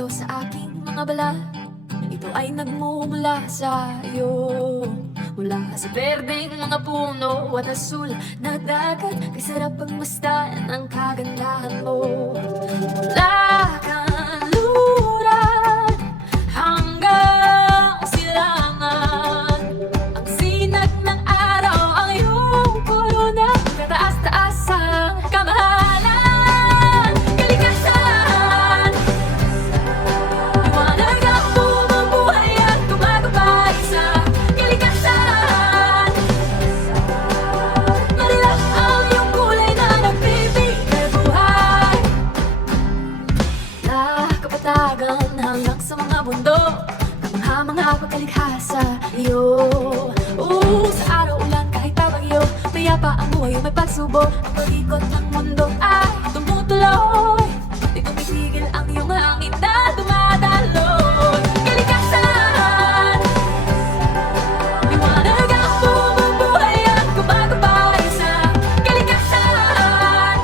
Paglo sa aking mga balat, ito ay nagmumula sa iyo. Mula sa berdeng mga puno at asul na dagat, kay sarap pagmasdan ang kagandahan mo. Mula kanluran hanggang silangan, ang sinag ng araw ang iyong korona. Kataas-taasang kamahalan, kalikasan, liwanag ang bumubuhay at gumagabay sa kalikasan. Marilah ang iyong kulay na nagbibigay buhay. Kapatagan hanggang sa mga bundok, mga pagkalikha sa iyo. Sa araw ulan kahit pabagyo, mayapa ang buhay o may pagsubok. Ang pag-ikot ng mundo ay tumutuloy, di tumitigil ang iyong hangin na dumadaloy. Kalikasan, liwanag ang bumubuhay at gumagabay sa kalikasan.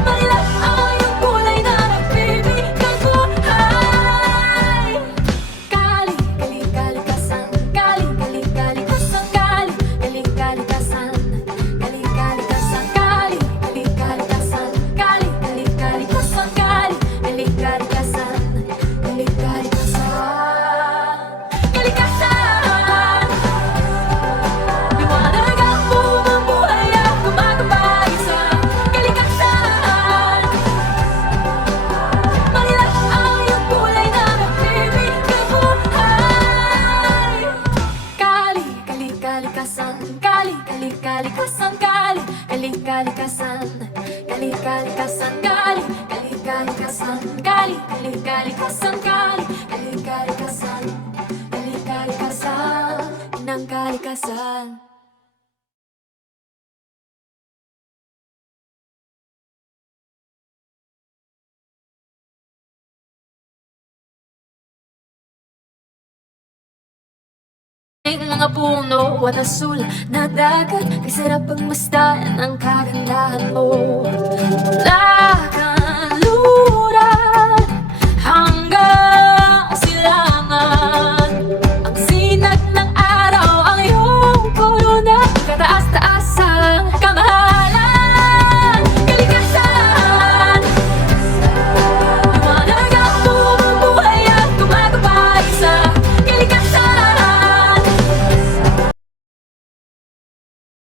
Marilah ang iyong kulay na nagbibigay buhay. Kali, kali, kalikasan, kali, kali, kalikasan, kali, kali, kalikasan, kali, kalikasan, kali, kali, kalikasan, kali, kali, kalikasan, kali, kali, kalikasan, kali, kalikasan. Kalikasan, liwanag ang bumubuhay at gumagabay sa kalikasan. Marilah ang iyong kulay na nagbibigay buhay. Kali, kali, kalikasan, kali, kali, kalikasan, kali, kali, kalikasan, kali, kalikasan, kali, kali, kalikasan, kali, kali, kalikasan, kali, kali, kalikasan, kali, kalikasan, inang kalikasan. Mga puno at asul na dagat, kay sarap pagmasdan ang kagandahan mo. Mula